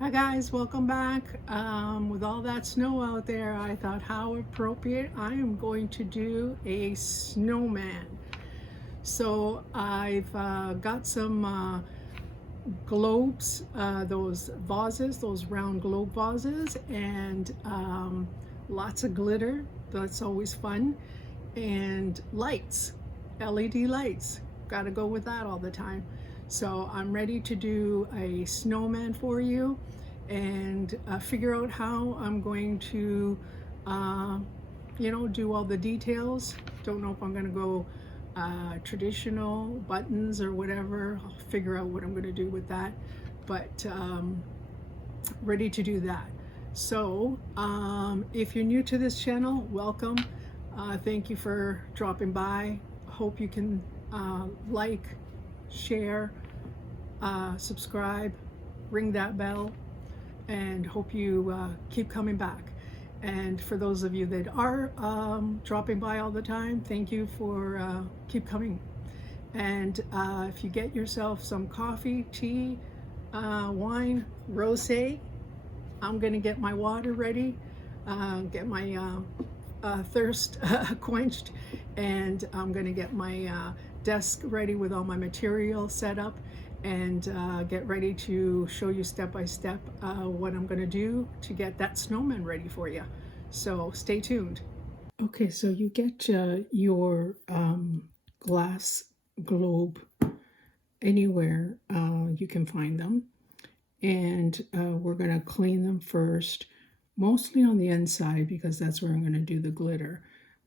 Hi guys, welcome back. With all that snow out there, I thought how appropriate. I am going to do a snowman. So I've got some globes, those vases, those round globe vases, and lots of glitter. That's always fun. And lights, LED lights. Got to go with that all the time. So I'm ready to do a snowman for you and figure out how I'm going to, do all the details. Don't know if I'm going to go traditional buttons or whatever. I'll figure out what I'm going to do with that. But ready to do that. So if you're new to this channel, welcome. Thank you for dropping by. Hope you can like, share, subscribe, ring that bell, and hope you keep coming back. And for those of you that are dropping by all the time, thank you for keep coming. And if you get yourself some coffee, tea, wine, rosé, I'm gonna get my water ready, get my thirst quenched, and I'm gonna get my desk ready with all my material set up and get ready to show you step by step what I'm gonna do to get that snowman ready for you. So stay tuned. Okay, so you get your glass globe anywhere you can find them, and we're going to clean them first, mostly on the inside because that's where I'm going to do the glitter.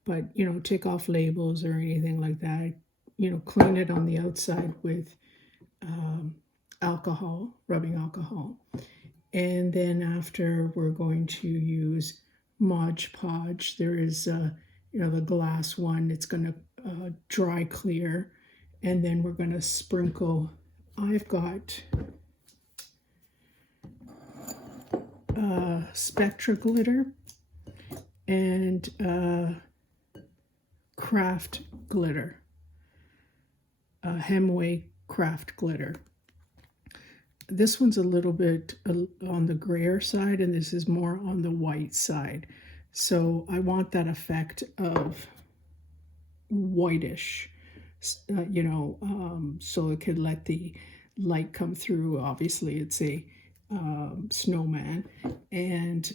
But take off labels or anything like that. Clean it on the outside with alcohol, rubbing alcohol. And then after, we're going to use Mod Podge. There is the glass one. It's going to dry clear, and then we're going to sprinkle. I've got Spectra glitter and craft glitter, Hemway craft glitter. This one's a little bit on the grayer side, and this is more on the white side. So I want that effect of whitish, so it could let the light come through. Obviously, it's a snowman, and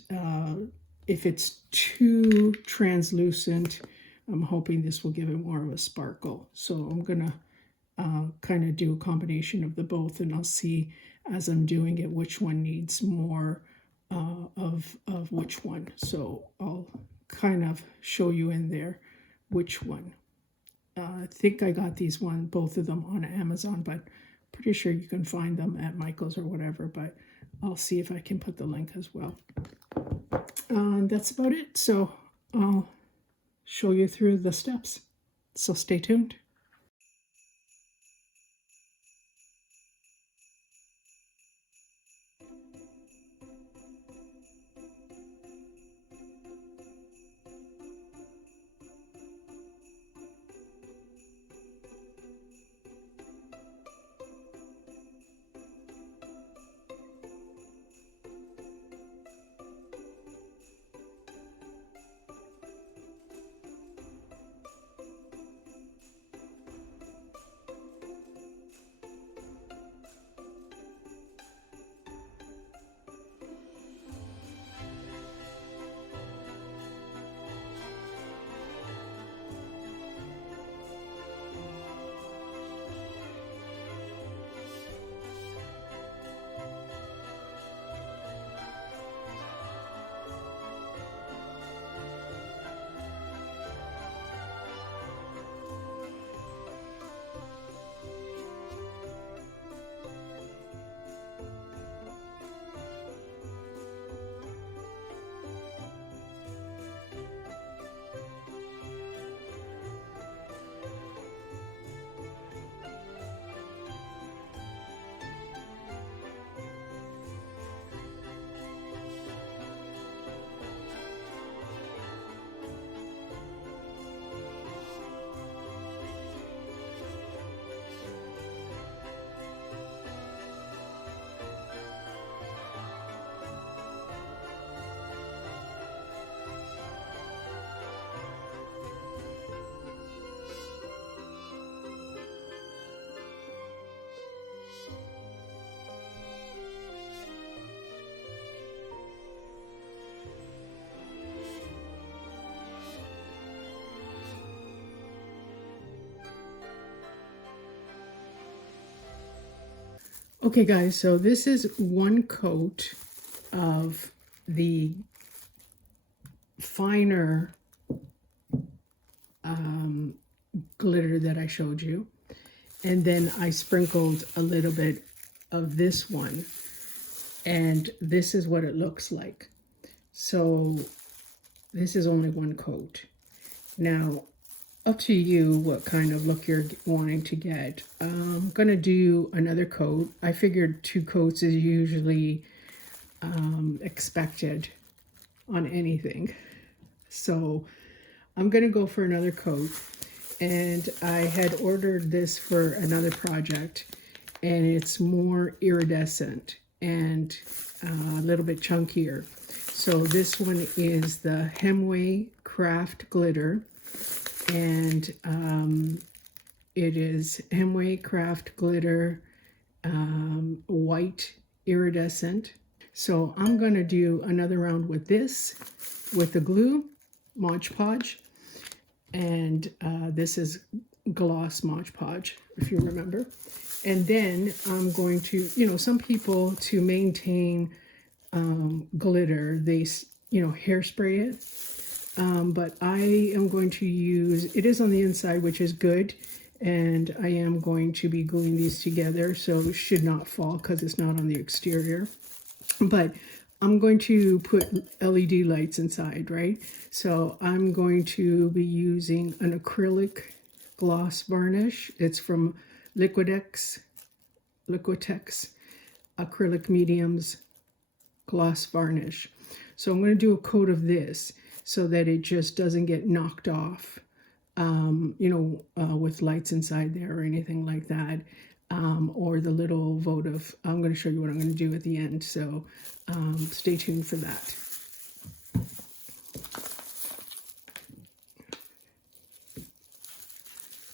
if it's too translucent, I'm hoping this will give it more of a sparkle. So I'm gonna kind of do a combination of the both, and I'll see as I'm doing it which one needs more of which one. So I'll kind of show you in there which one. I think I got both of them on Amazon, but pretty sure you can find them at Michael's or whatever, but I'll see if I can put the link as well. That's about it. So I'll show you through the steps. So stay tuned. Okay guys, so this is one coat of the finer glitter that I showed you. And then I sprinkled a little bit of this one. And this is what it looks like. So this is only one coat. Now, up to you what kind of look you're wanting to get. I'm going to do another coat. I figured 2 coats is usually expected on anything. So I'm going to go for another coat. And I had ordered this for another project. And it's more iridescent and a little bit chunkier. So this one is the Hemway Craft Glitter. And it is Hemway Craft Glitter White Iridescent. So I'm going to do another round with this, with the glue, Mod Podge. And this is gloss Mod Podge, if you remember. And then I'm going to, you know, some people, to maintain glitter, they, you know, hairspray it. But I am going to use, it is on the inside, which is good. And I am going to be gluing these together, so it should not fall because it's not on the exterior. But I'm going to put LED lights inside, right? So I'm going to be using an acrylic gloss varnish. It's from Liquitex Acrylic Mediums Gloss Varnish. So I'm going to do a coat of this so that it just doesn't get knocked off, you know, with lights inside there or anything like that. Or the little votive. I'm going to show you what I'm going to do at the end. So stay tuned for that.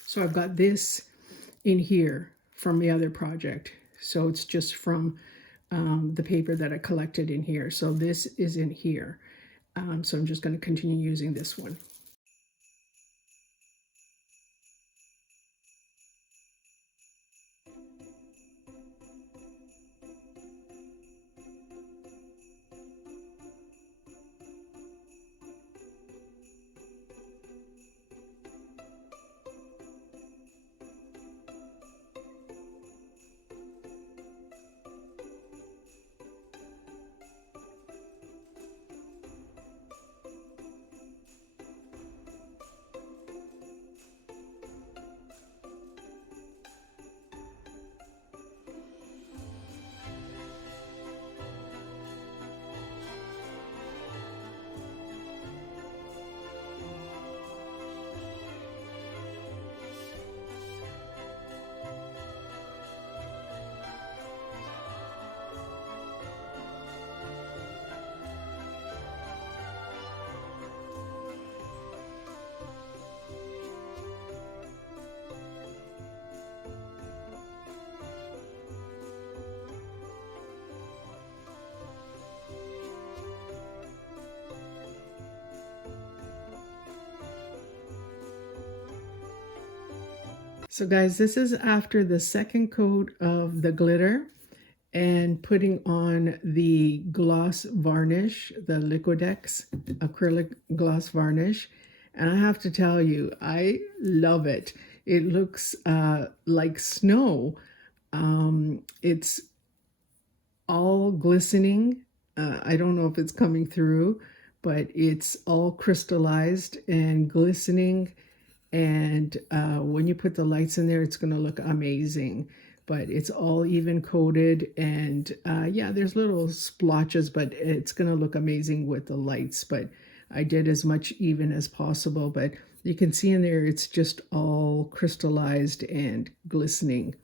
So I've got this in here from the other project. So it's just from the paper that I collected in here. So this is in here. So I'm just going to continue using this one. So guys, this is after the second coat of the glitter and putting on the gloss varnish, the Liquitex acrylic gloss varnish. And I have to tell you, I love it. It looks like snow. It's all glistening. I don't know if it's coming through, but it's all crystallized and glistening. And when you put the lights in there, it's going to look amazing. But it's all even coated. And yeah, there's little splotches, but it's going to look amazing with the lights. But I did as much even as possible. But you can see in there, it's just all crystallized and glistening.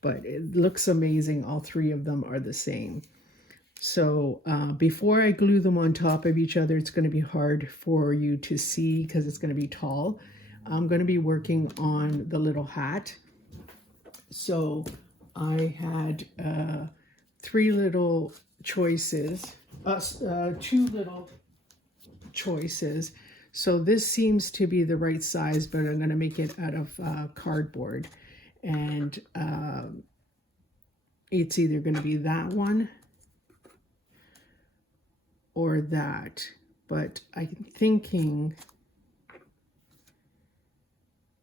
But it looks amazing. All 3 of them are the same. So before I glue them on top of each other, it's going to be hard for you to see because it's going to be tall. I'm going to be working on the little hat. So I had 3 little choices, 2 little choices. So this seems to be the right size, but I'm going to make it out of cardboard. And it's either going to be that one or that, but I'm thinking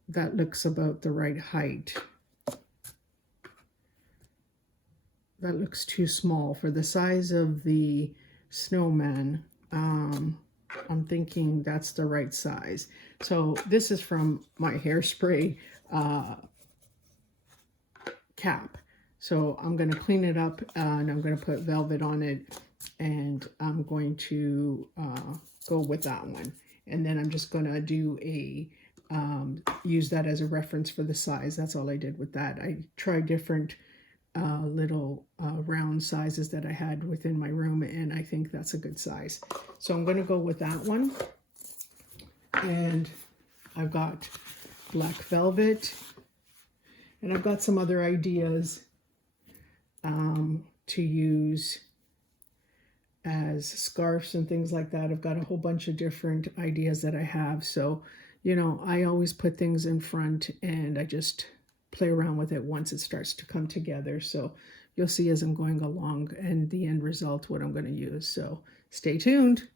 that looks about the right height. That looks too small for the size of the snowman. I'm thinking that's the right size. So this is from my hairspray cap. So I'm going to clean it up and I'm going to put velvet on it, and I'm going to go with that one. And then I'm just going to do a use that as a reference for the size. That's all I did with that. I tried different little round sizes that I had within my room, and I think that's a good size. So I'm going to go with that one. And I've got black velvet, and I've got some other ideas to use as scarves and things like that. I've got a whole bunch of different ideas that I have. So, you know, I always put things in front and I just play around with it once it starts to come together. So you'll see as I'm going along and the end result what I'm going to use. So stay tuned.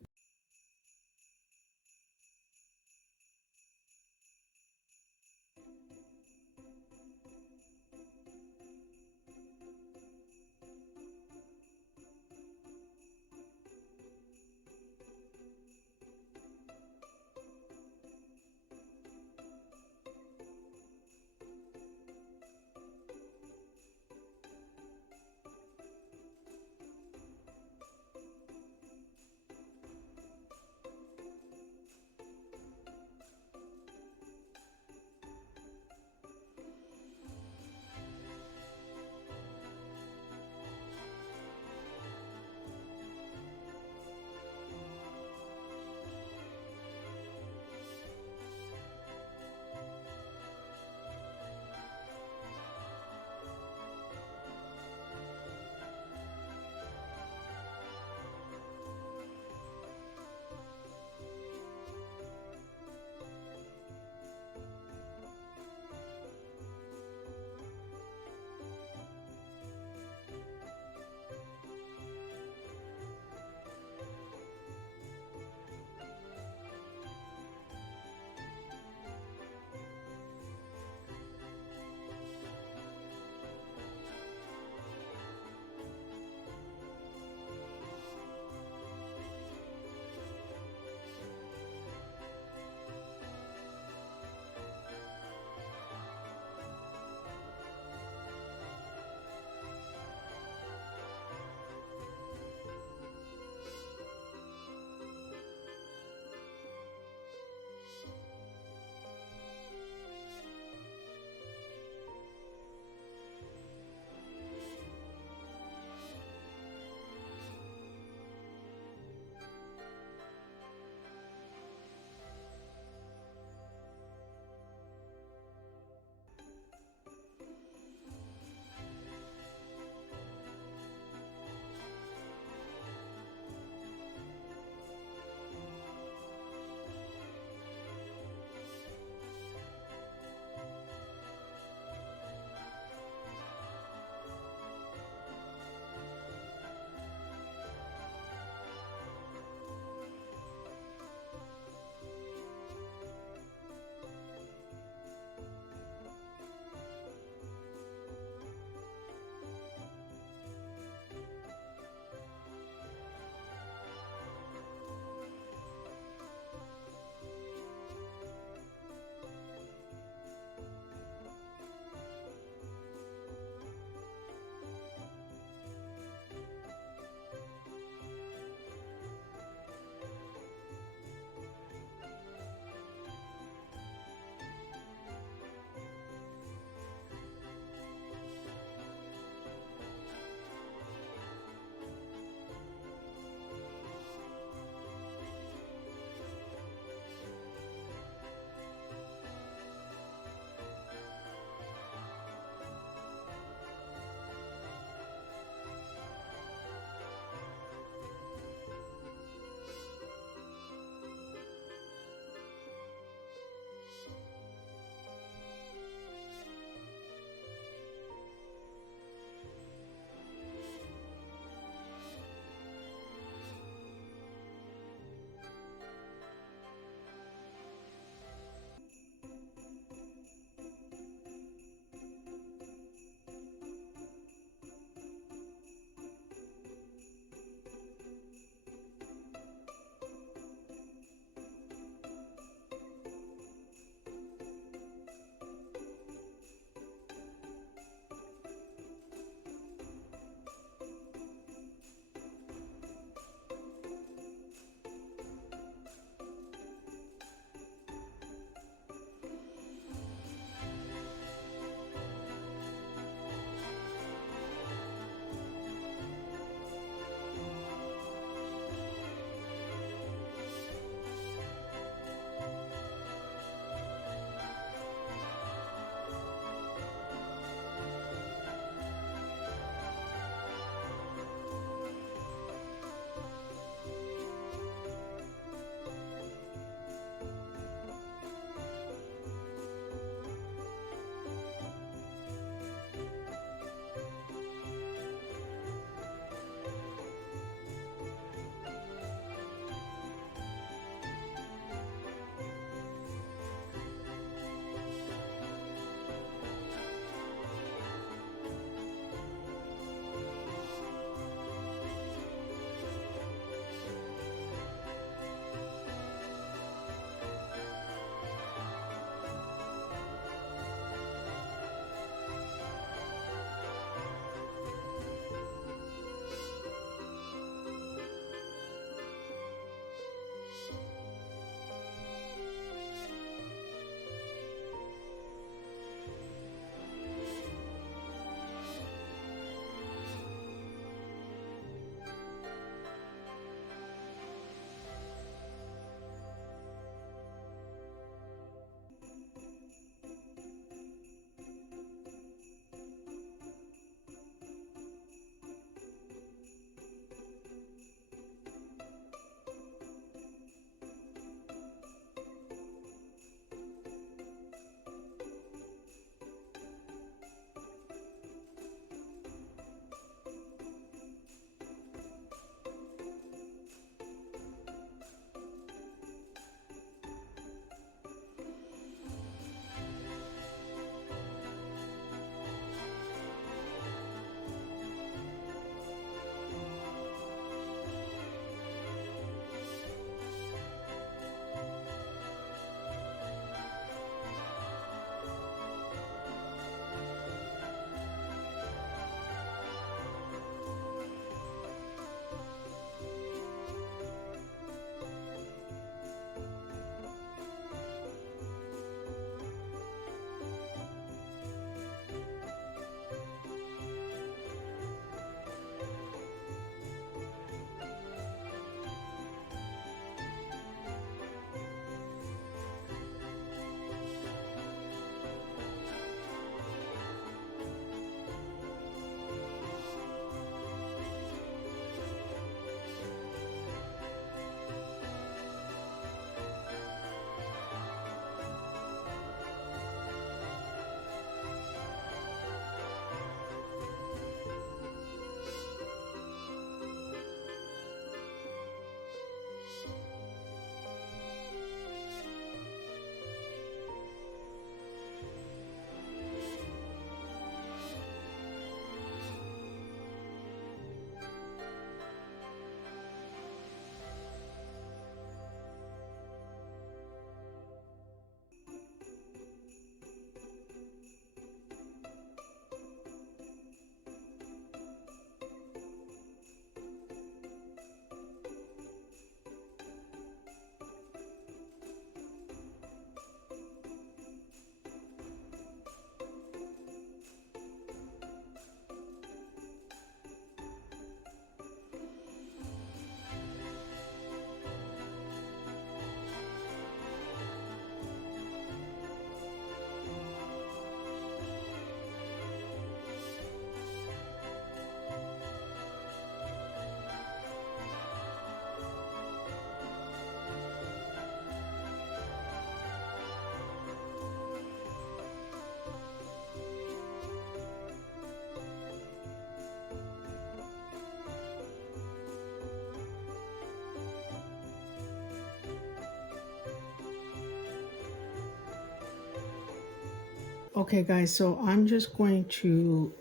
Okay guys, so I'm just going to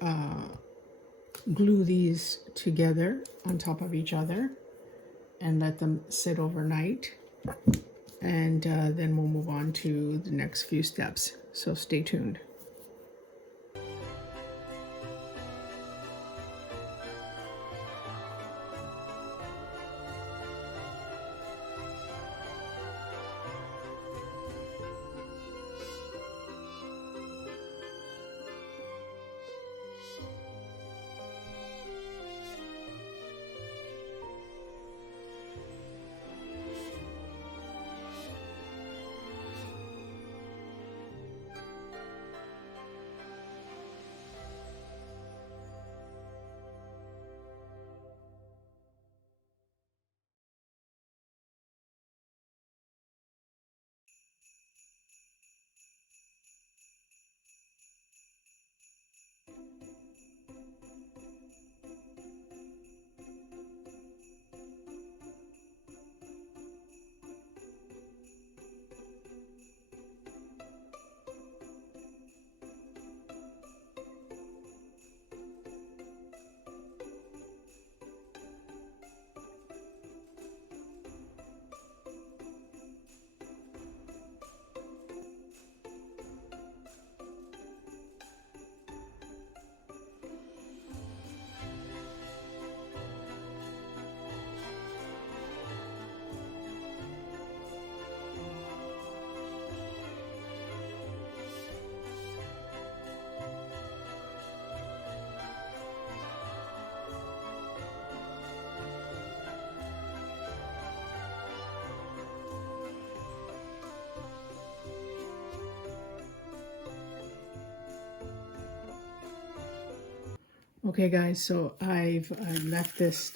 glue these together on top of each other and let them sit overnight, and then we'll move on to the next few steps, so stay tuned. Okay guys, so I've left this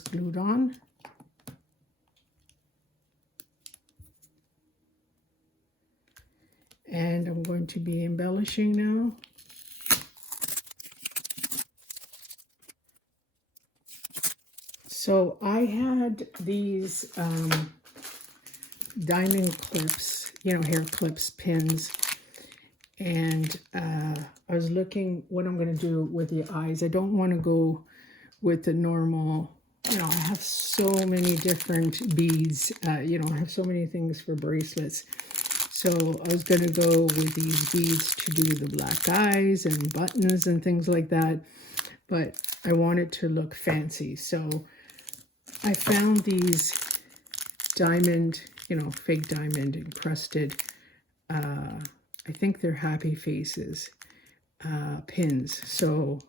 glued on. And I'm going to be embellishing now. So I had these diamond clips, you know, hair clips, pins, and I was looking what I'm going to do with the eyes. I don't want to go with the normal, you know, I have so many different beads, you know, I have so many things for bracelets. So I was going to go with these beads to do the black eyes and buttons and things like that, but I wanted to look fancy. So I found these diamond, you know, fake diamond encrusted, I think they're happy faces, pins. So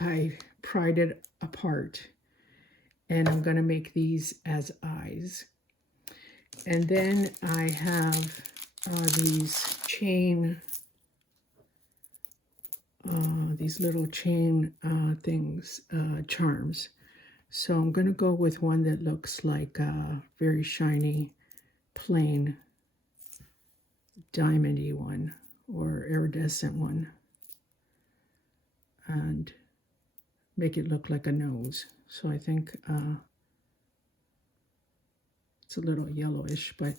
I pried it apart, and I'm going to make these as eyes. And then I have these chain, these little chain things, charms. So I'm going to go with one that looks like a very shiny, plain, diamondy one, or iridescent one, and make it look like a nose. So I think it's a little yellowish, but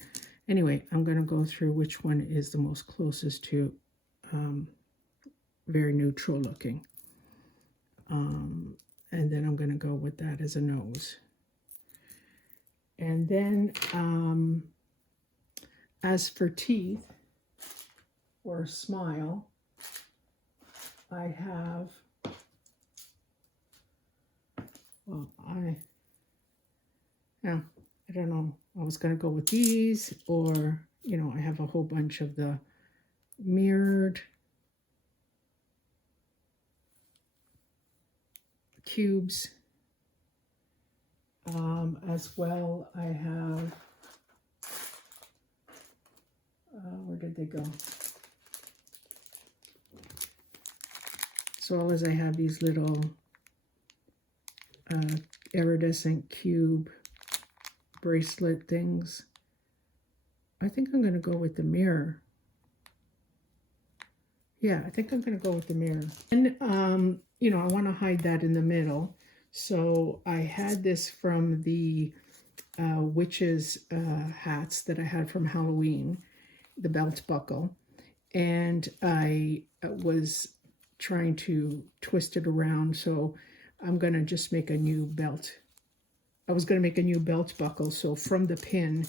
anyway, I'm going to go through which one is the most closest to very neutral looking. And then I'm going to go with that as a nose. And then as for teeth or a smile, I have, well, I don't know. I was going to go with these, or, you know, I have a whole bunch of the mirrored cubes. As well, I have, where did they go? As well as I have these little iridescent cube bracelet things. I think I'm going to go with the mirror. Yeah, I think I'm going to go with the mirror. And, you know, I want to hide that in the middle. So I had this from the witches hats that I had from Halloween, the belt buckle, and I was trying to twist it around, so I'm gonna just make a new belt. I was gonna make a new belt buckle, so from the pin,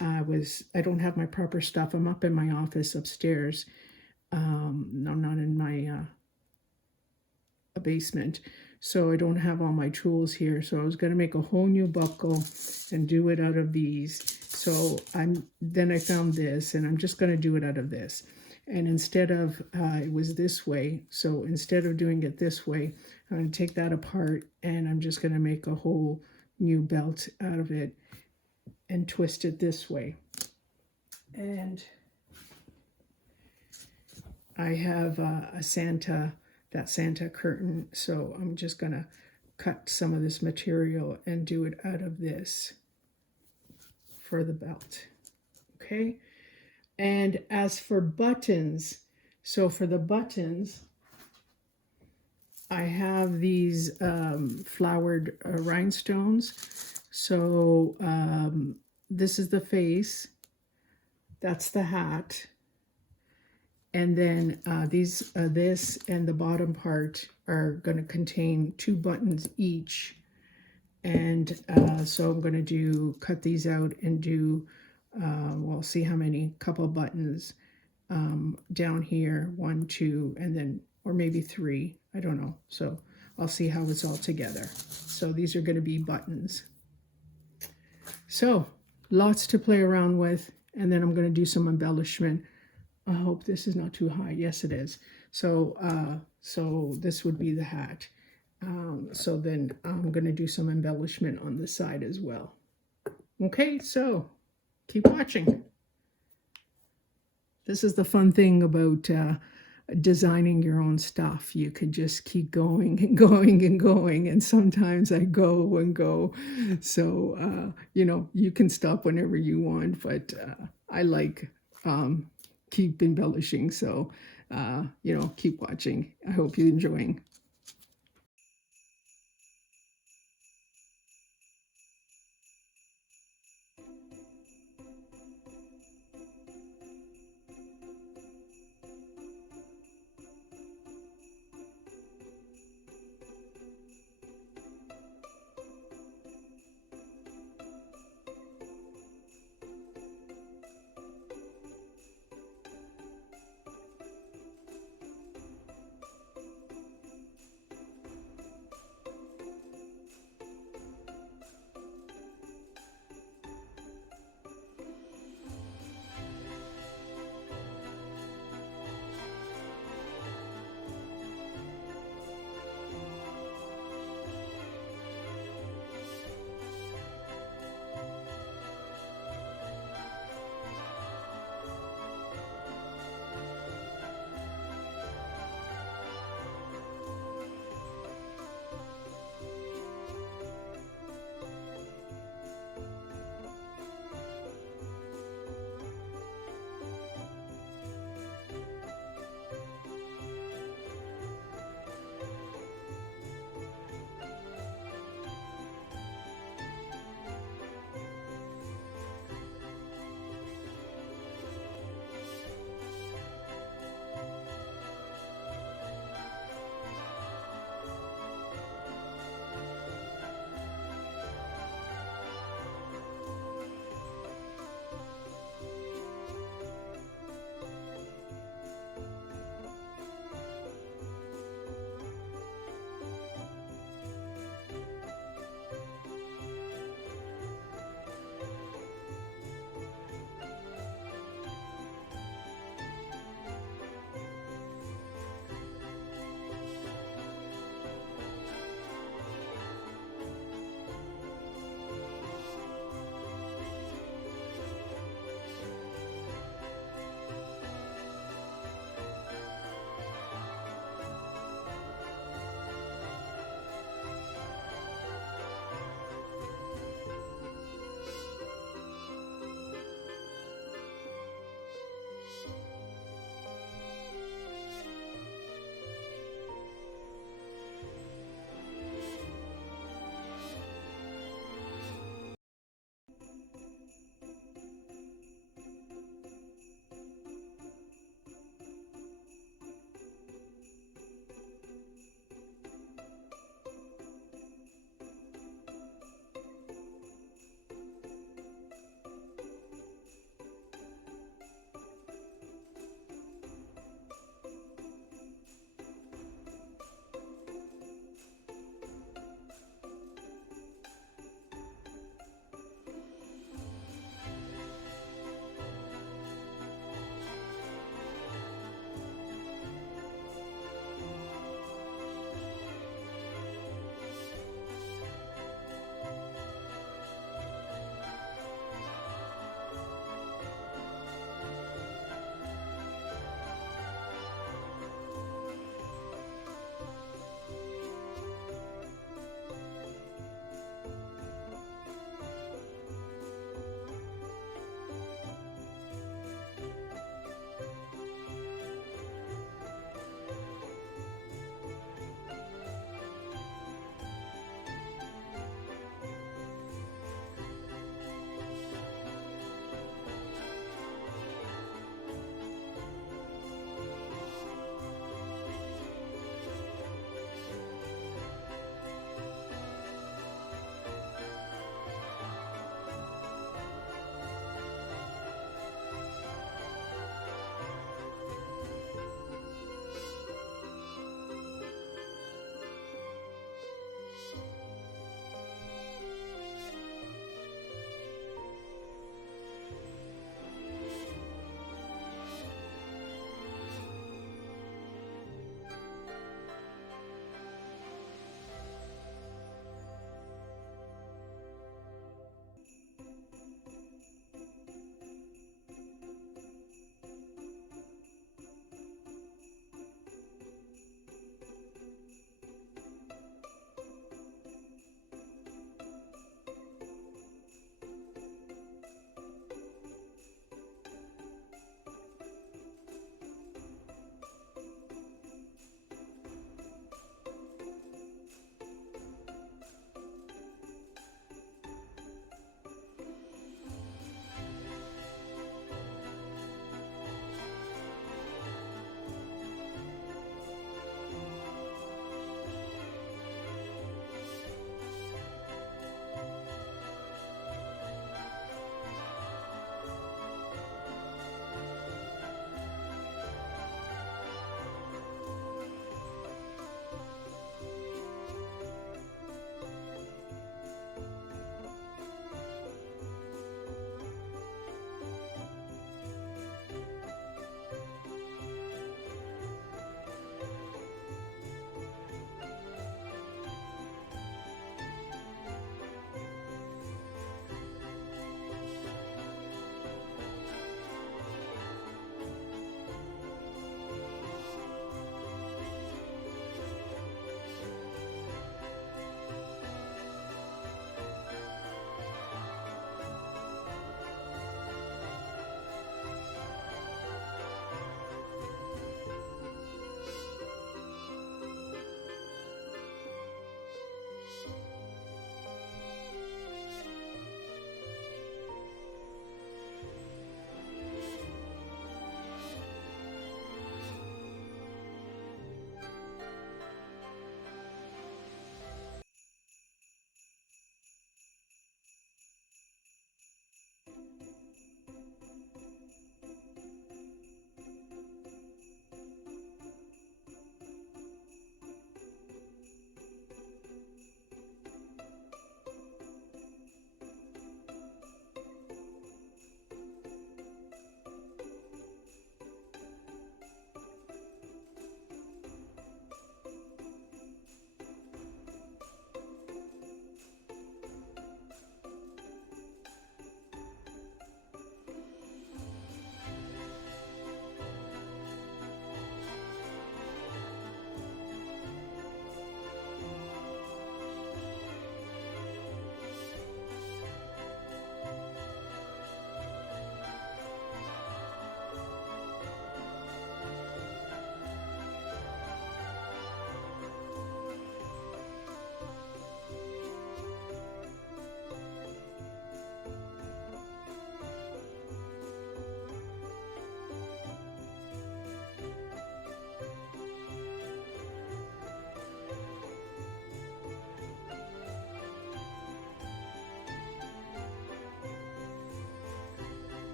I don't have my proper stuff. I'm up in my office upstairs. No, not in my basement, so I don't have all my tools here. So I was going to make a whole new buckle and do it out of these. So then I found this, and I'm just going to do it out of this. And instead of it was this way, so instead of doing it this way, I'm going to take that apart, and I'm just going to make a whole new belt out of it and twist it this way. And I have a Santa, that Santa curtain, so I'm just gonna cut some of this material and do it out of this for the belt. Okay, and as for buttons, so for the buttons, I have these flowered rhinestones. So this is the face, that's the hat, and then this and the bottom part are going to contain 2 buttons each. And so I'm going to cut these out and do, we'll see how many, couple buttons down here, 1, 2, and then, or maybe 3, I don't know. So I'll see how it's all together. So these are going to be buttons. So lots to play around with, and then I'm going to do some embellishment. I hope this is not too high. Yes, it is. So so this would be the hat. So then I'm going to do some embellishment on the side as well. Okay, so keep watching. This is the fun thing about designing your own stuff. You could just keep going and going and going, and sometimes I go and go. So you know, you can stop whenever you want, but I like keep embellishing. So you know, keep watching. I hope you're enjoying.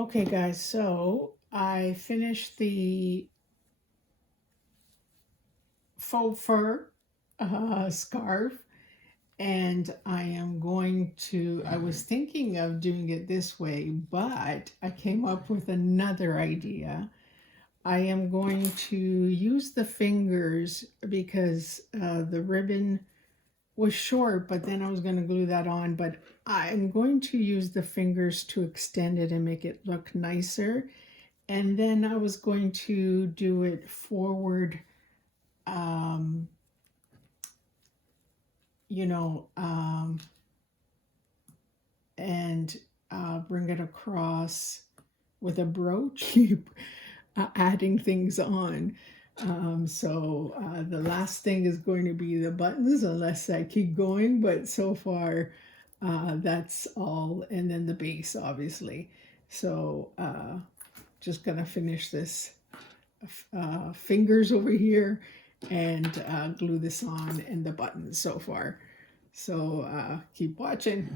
Okay, guys, so I finished the faux fur scarf, and I am going to, I was thinking of doing it this way, but I came up with another idea. I am going to use the fingers because the ribbon was short, but then I was going to glue that on, but I'm going to use the fingers to extend it and make it look nicer. And then I was going to do it forward, um, you know, and bring it across with a brooch, keep adding things on. So the last thing is going to be the buttons, unless I keep going, but so far that's all. And then the base, obviously. So just gonna finish this fingers over here and glue this on, and the buttons so far. So keep watching.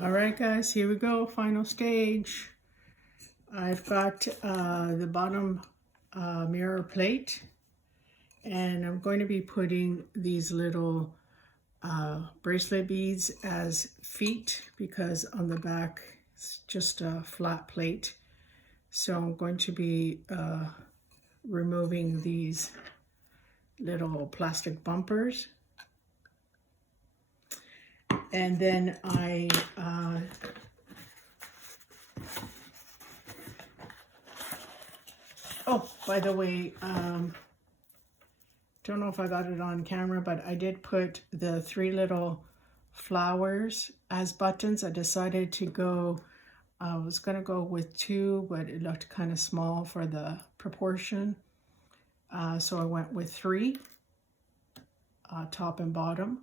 All right, guys, here we go. Final stage. I've got the bottom mirror plate, and I'm going to be putting these little bracelet beads as feet, because on the back it's just a flat plate. So I'm going to be removing these little plastic bumpers. And then oh, by the way, don't know if I got it on camera, but I did put the 3 little flowers as buttons. I decided to go, I was going to go with 2, but it looked kind of small for the proportion. So I went with 3, top and bottom.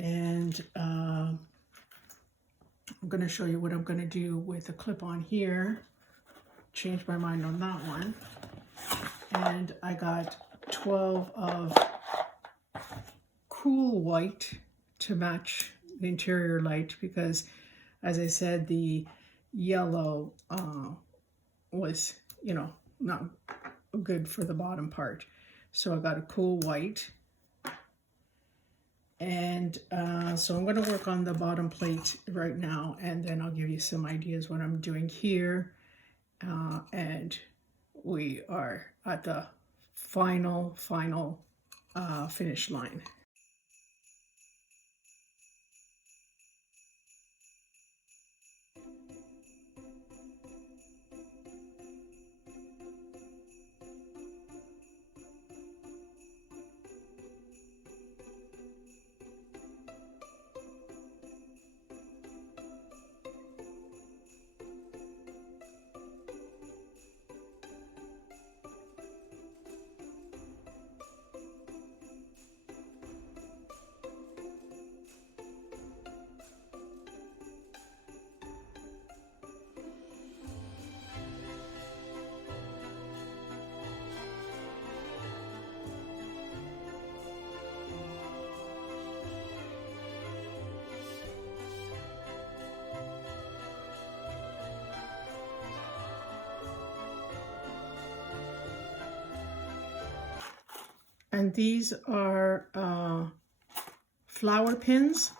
And I'm going to show you what I'm going to do with the clip-on here. Changed my mind on that one. And I got 12 of cool white to match the interior light, because as I said, the yellow was, you know, not good for the bottom part. So I got a cool white. And so I'm going to work on the bottom plate right now, and then I'll give you some ideas what I'm doing here. And we are at the final finish line. And these are flower pins.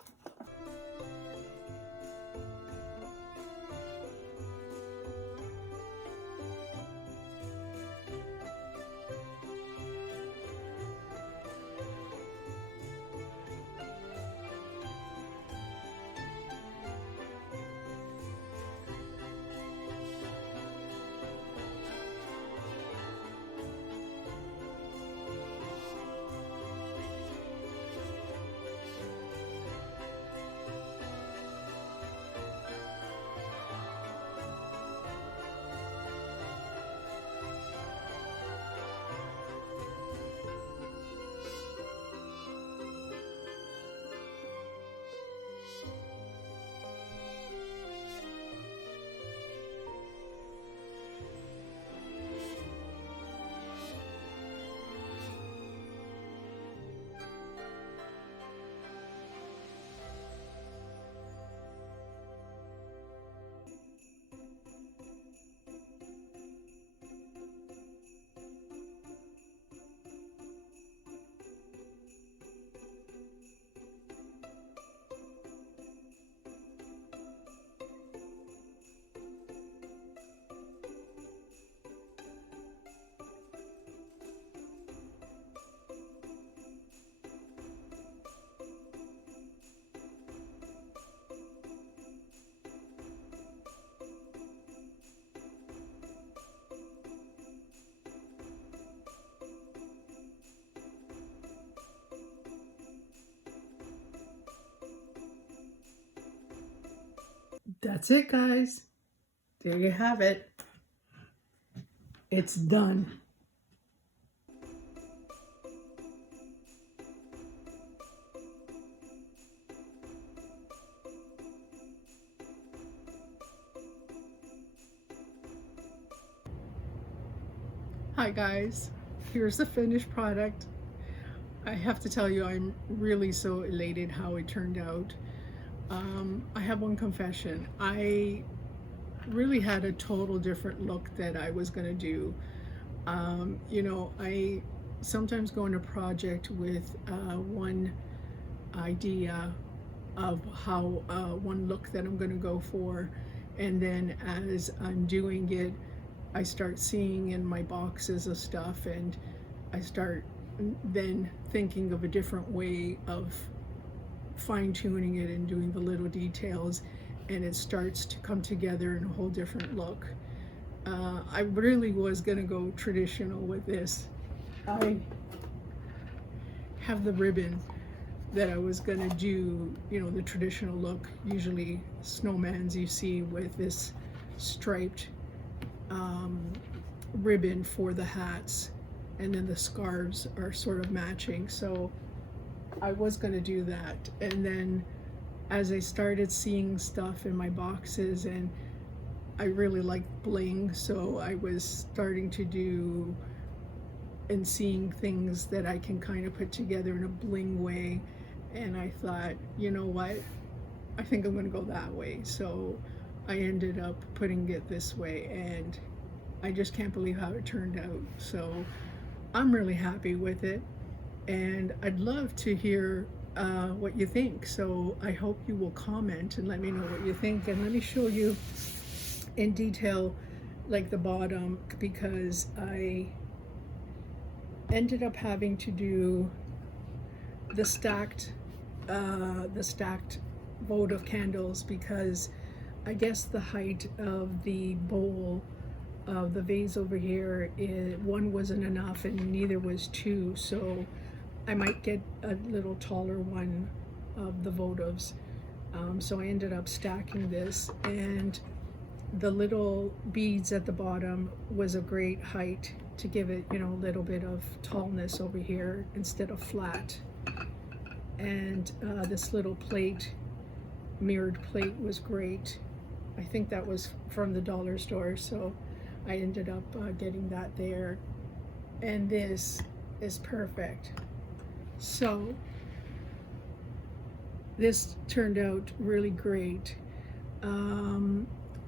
That's it, guys. There you have it. It's done. Hi guys, here's the finished product. I have to tell you, I'm really so elated how it turned out. I have one confession. I really had a total different look that I was gonna do. You know, I sometimes go on a project with one idea of how one look that I'm gonna go for, and then as I'm doing it, I start seeing in my boxes of stuff, and I start then thinking of a different way of fine-tuning it and doing the little details, and it starts to come together in a whole different look. I really was gonna go traditional with this. I have the ribbon that I was gonna do, you know, the traditional look. Usually snowmans you see with this striped ribbon for the hats, and then the scarves are sort of matching. So I was going to do that, and then as I started seeing stuff in my boxes, and I really like bling, so I was starting to do and seeing things that I can kind of put together in a bling way, and I thought, you know what, I think I'm going to go that way. So I ended up putting it this way, and I just can't believe how it turned out. So I'm really happy with it, and I'd love to hear what you think. So I hope you will comment and let me know what you think, and let me show you in detail like the bottom, because I ended up having to do the stacked votive candles, because I guess the height of the bowl of the vase over here, one wasn't enough and neither was two, so I might get a little taller one of the votives. So I ended up stacking this, and the little beads at the bottom was a great height to give it, you know, a little bit of tallness over here instead of flat. And this little plate, mirrored plate, was great. I think that was from the dollar store, so I ended up getting that there. And this is perfect. So this turned out really great.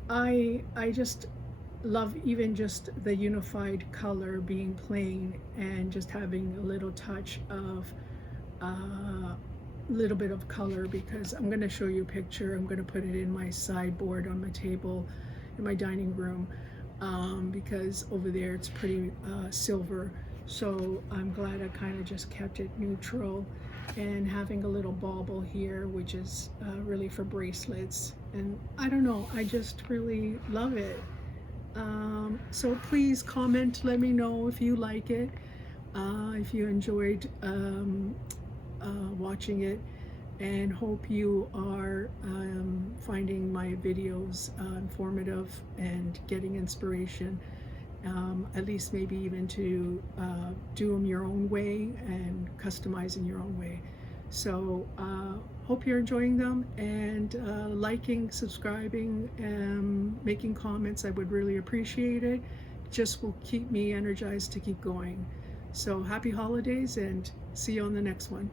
I just love even just the unified color being plain and just having a little touch of little bit of color, because I'm going to show you a picture. I'm going to put it in my sideboard on my table in my dining room, because over there it's pretty silver. So I'm glad I kind of just kept it neutral, and having a little bauble here, which is really for bracelets. And I don't know, I just really love it. So please comment, let me know if you like it, if you enjoyed watching it, and hope you are finding my videos informative and getting inspiration, at least maybe even to do them your own way and customize in your own way. So hope you're enjoying them, and liking, subscribing, and making comments. I would really appreciate it. Just will keep me energized to keep going. So happy holidays, and see you on the next one.